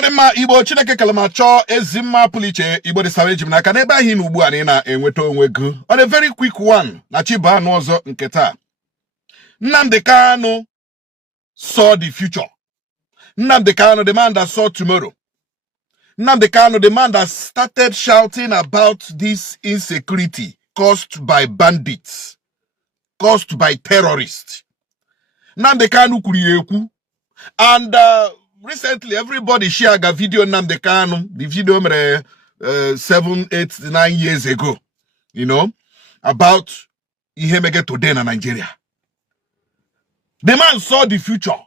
Adema Igbo Chineke kalamacho ezima puliche Igbo de savage na kaneba hin ugbu ani na enweta onwego. On a very quick one na chiba no ozo nketa. Nnamdi Kanu saw the future. Nnamdi Kanu, the man that saw tomorrow. Nnamdi Kanu, the man that started shouting about this insecurity caused by bandits, caused by terrorists. Nnamdi Kanu kurieku. And recently, everybody shared a video Nnamdi Kanu, the video 7, 8, 9 years ago, you know, about Ihemege today in Nigeria. The man saw the future.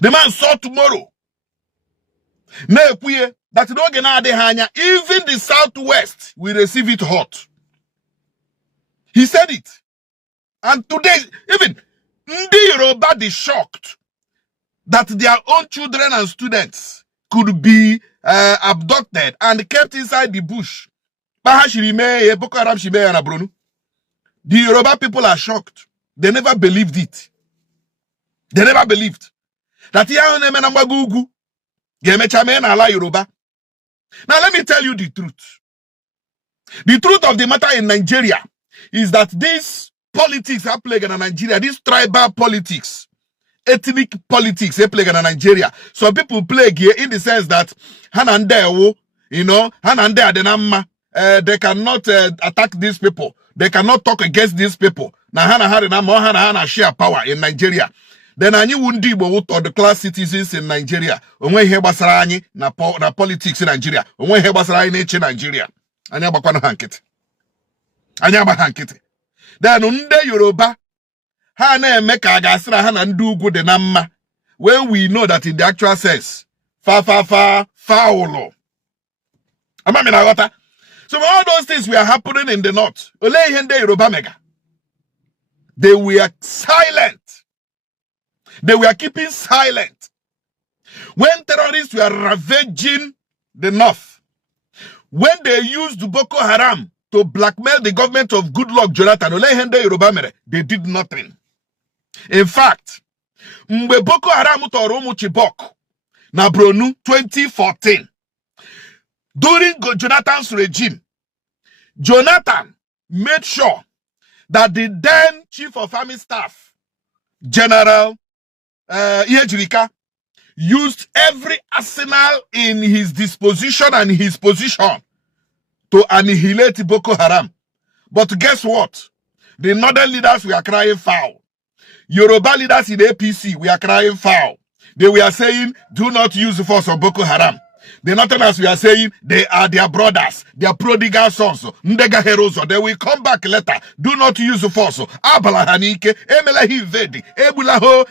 The man saw tomorrow. That even the Southwest will receive it hot. He said it. And today, even Ndi Yoruba is shocked that their own children and students could be abducted and kept inside the bush. The Yoruba people are shocked. They never believed it. They never believed that Yoruba. Now let me tell you the truth. The truth of the matter in Nigeria is that these politics are playing in Nigeria, these tribal politics, ethnic politics are playing in Nigeria. Some people play here in the sense that they cannot attack these people. They cannot talk against these people. Na share power in Nigeria. Then I knew the class citizens in Nigeria. Na politics in Nigeria. In Nigeria. Hankete. Then unde Yoruba. When we know that in the actual sense, foul. So all those things were happening in the north. They were silent. They were keeping silent. When terrorists were ravaging the north, when they used Boko Haram to blackmail the government of Goodluck Jonathan, they did nothing. In fact, Mbe Boko Haram toromu Chibok na Bronu 2014, during Jonathan's regime, Jonathan made sure that the then Chief of Army Staff, General Iyejirika, used every arsenal in his disposition and his position to annihilate Boko Haram. But guess what? The northern leaders were crying foul. Yoruba leaders in APC were crying foul. They were saying, do not use the force of Boko Haram. The Northerners we are saying they are their brothers, their prodigal sons, Ndega Heroes. They will come back later. Do not use the force. Abala Hanike, Emelahi Vedi, Ebulaho,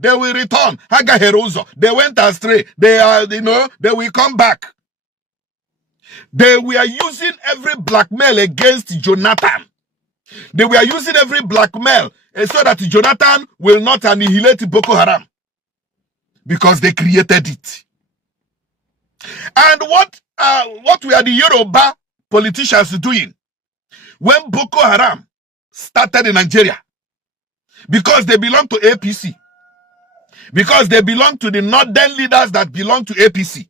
they will return. Haga Heroes. They went astray. They are, they will come back. They were using every blackmail against Jonathan. They were using every blackmail so that Jonathan will not annihilate Boko Haram. Because they created it. And what were the Yoruba politicians doing when Boko Haram started in Nigeria? Because they belong to APC. Because they belong to the northern leaders that belong to APC.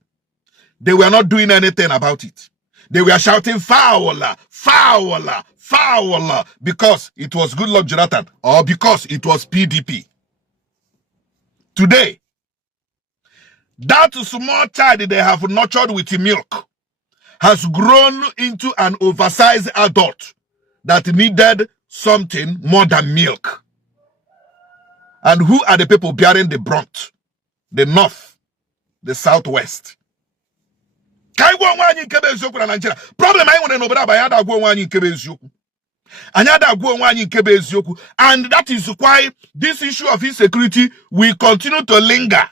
They were not doing anything about it. They were shouting foul, foul, foul, because it was Goodluck Jonathan or because it was PDP. Today, that small child they have nurtured with milk has grown into an oversized adult that needed something more than milk. And who are the people bearing the brunt? The north, the southwest. Problem I want to know and that is why this issue of insecurity will continue to linger.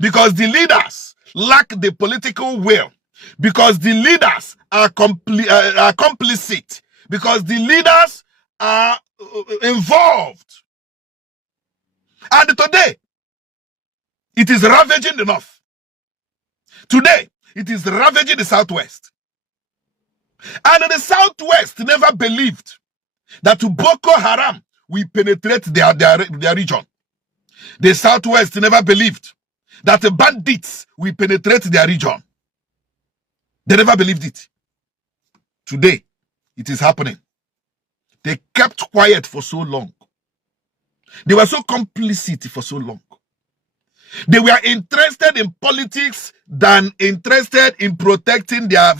Because the leaders lack the political will. Because the leaders are complicit. Because the leaders are involved. And today, it is ravaging the north. Today, it is ravaging the southwest. And the southwest never believed that Boko Haram will penetrate their region. The southwest never believed that the bandits will penetrate their region. They never believed it. Today, it is happening. They kept quiet for so long. They were so complicit for so long. They were interested in politics than interested in protecting their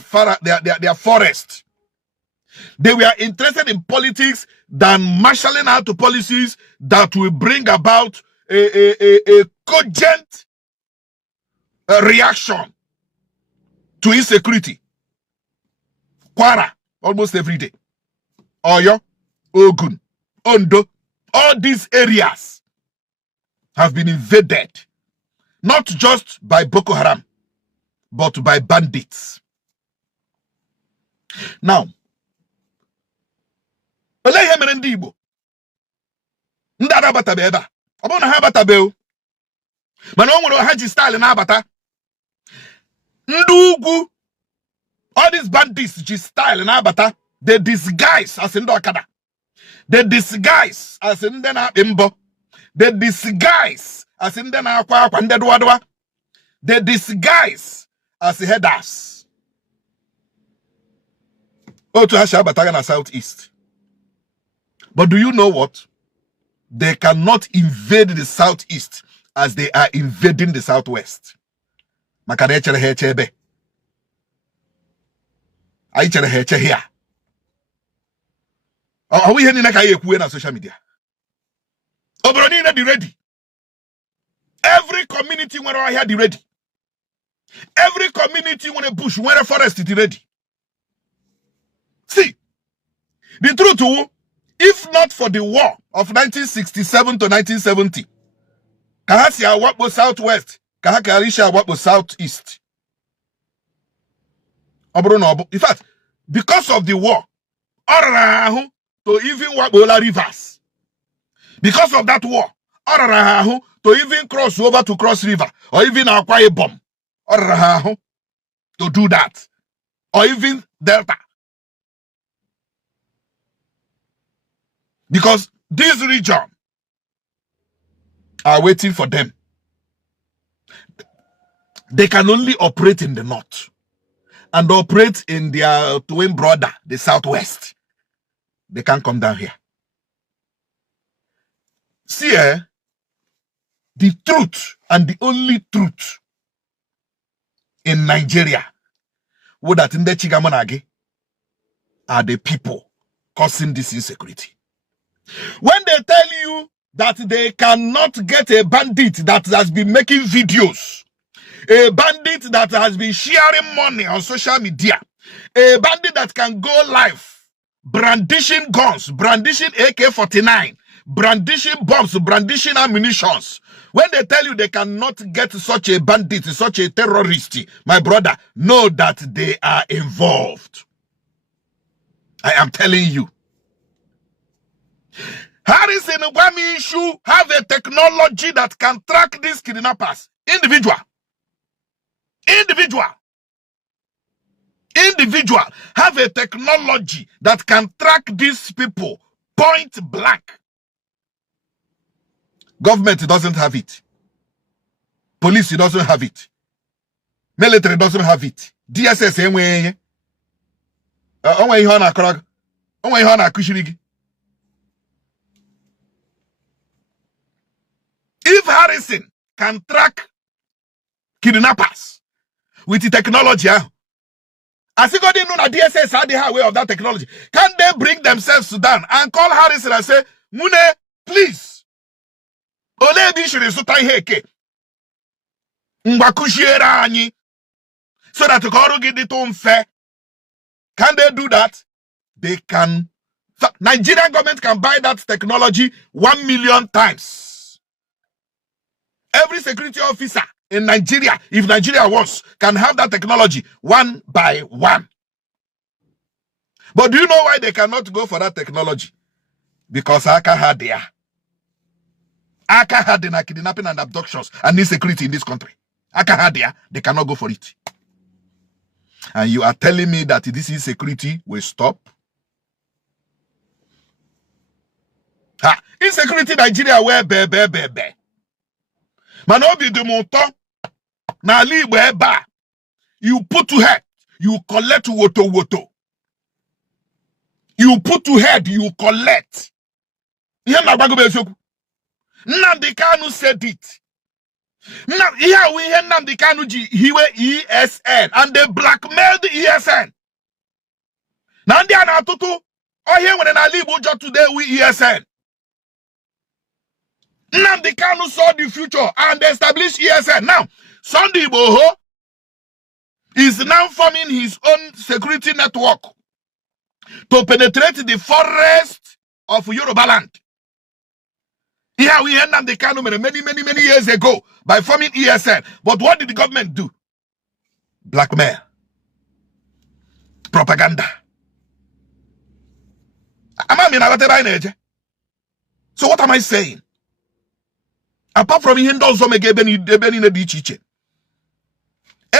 forest. They were interested in politics than marshalling out to policies that will bring about a cogent reaction to insecurity. Kwara, almost every day. Oyo, Ogun, Ondo, all these areas have been invaded, not just by Boko Haram, but by bandits. Now, Igbo ndị abata be ebe a ọ bụrụ na ha abata be o mana o nwere ha ji style na abata ndị ugwu all these bandits ji style na abata they disguise as ndị ọkada they disguise as ndị na-akpị mbọ they disguise as ndị na-akwa akwa ndị dụwadụwa they disguise as headers otu ha si abata na southeast. But do you know what? They cannot invade the southeast as they are invading the southwest. Makarechere hechebe. Aichere heche here. Are we hearing like na social media? Obroni be ready. Every community when I hear the ready. Every community when a bush, when a forest is ready. See, the truth. If not for the war of 1967 to 1970, Kahasia Wapo Southwest, Kahakarisha Wapo Southeast. In fact, because of the war, Orarahu to even Wabola rivers. Because of that war, Orarahu to even cross over to Cross River, or even Akwa Ibom. Orarahu to do that, or even Delta. Because this region are waiting for them. They can only operate in the north and operate in their twin brother, the southwest. They can't come down here. See, the truth and the only truth in Nigeria would that in the Chigamonage are the people causing this insecurity. When they tell you that they cannot get a bandit that has been making videos, a bandit that has been sharing money on social media, a bandit that can go live, brandishing guns, brandishing AK-49, brandishing bombs, brandishing ammunitions. When they tell you they cannot get such a bandit, such a terrorist, my brother, know that they are involved. I am telling you. Harrison Wamishu have a technology that can track these kidnappers. Individual have a technology that can track these people point blank. Government doesn't have it. Police doesn't have it. Military doesn't have it. DSS enwe ihe na akọrọ onwe ihe na akushiri gị. If Harrison can track kidnappers with the technology, as he got in on a DSS had the way of that technology, can they bring themselves to down and call Harrison and say, Mune, please, ole bishiri sutai heke, mbakushiera ani, so that Koro get it on fair. Can they do that? They can. Nigerian government can buy that technology 1 million times. Every security officer in Nigeria, if Nigeria wants, can have that technology 1 by 1. But do you know why they cannot go for that technology? Because Aka had there. Aka had the kidnapping and abductions and insecurity in this country. Aka had there, they cannot go for it. And you are telling me that this insecurity will stop? Insecurity Nigeria where be. Manobi de monto Na Igbo eba. You put to head, you collect woto. You put to head, you collect. Nnamdi Kanu said it. Now, here we hear Nnamdi Kanu hiwe ESN, and they blackmailed the ESN. Now, they are not to oh, here when an Alibu job today with ESN. Nnamdi Kanu saw the future and established ESN. Now, Sunday Boho is now forming his own security network to penetrate the forest of Yoruba land. Here we hear Nnamdi Kanu many years ago by forming ESN. But what did the government do? Blackmail. Propaganda. So what am I saying? Apart from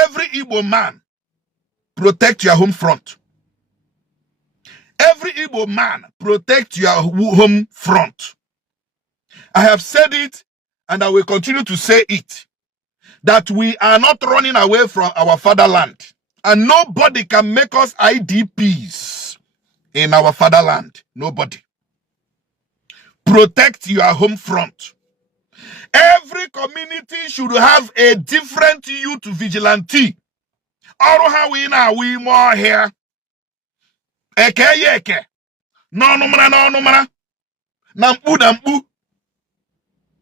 every Igbo man, protect your home front. Every Igbo man, protect your home front. I have said it, and I will continue to say it, that we are not running away from our fatherland. And nobody can make us IDPs in our fatherland. Nobody. Protect your home front. Every community should have a different youth vigilante. How we now we more here. Eke. No. Nampu.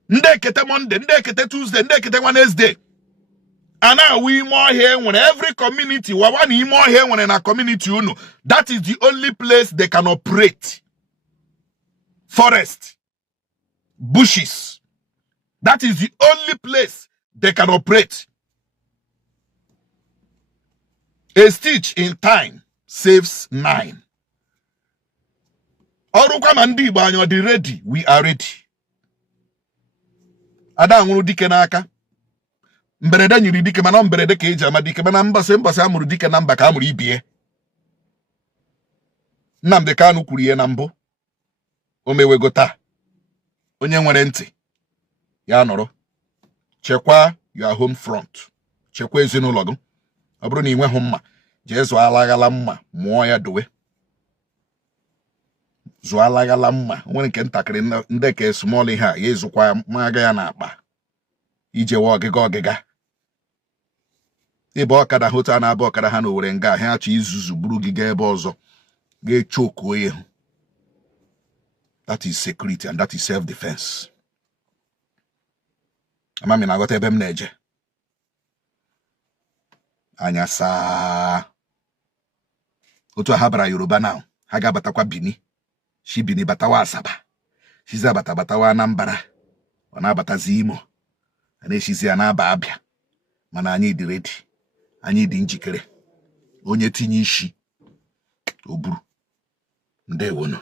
Ndekete Monday, ndekete Tuesday, ndekete Wednesday. And now we more here when every community, we more here when in a community, you know, that is the only place they can operate. Forest, bushes. That is the only place they can operate. A stitch in time saves 9. Ready. We are ready. Ada nguru dike n'aka. Mberede nyiri dike mana mberede ka eji ama dike mana mbasa amuru dike na mba ka amuru ibie. Nnamdi Kanu kwuru ihe na mbụ. O mewego taa. Onye nwere ntị ya nọrọ. Chekwa your home front. Chekwa ezinụlọ gị. Ọ bụrụ na ị nweghị mma, jee zụọ alaghala mma, mụọ ya dowe. Zụọ alaghala mma, nwere nke ntakịrị ndị ka small ihe a, ya ezukwa maga ya na akpa. Ijewe ọgịga. Ebe ọkada hota na abụ ọkada ha na Owere nga ha achọ izuzu buru gị gaa ebe ọzọ. Ga-echokuo ya. That is security and that is self-defense. Amami na-aghọta ebe m na-eje. Anya saa. Otu ha bara Yoruba now. Ha ga-abatakwa Bini. Shi Bini batawa Asaba. Shiza batawa Anambra. Ọ na-abatazi Imo. Na-eshizi ya na-aba Abịa. Mana anyị dị ready. Anyị dị njikere. Onye tinye isi. O buru. Ndewono.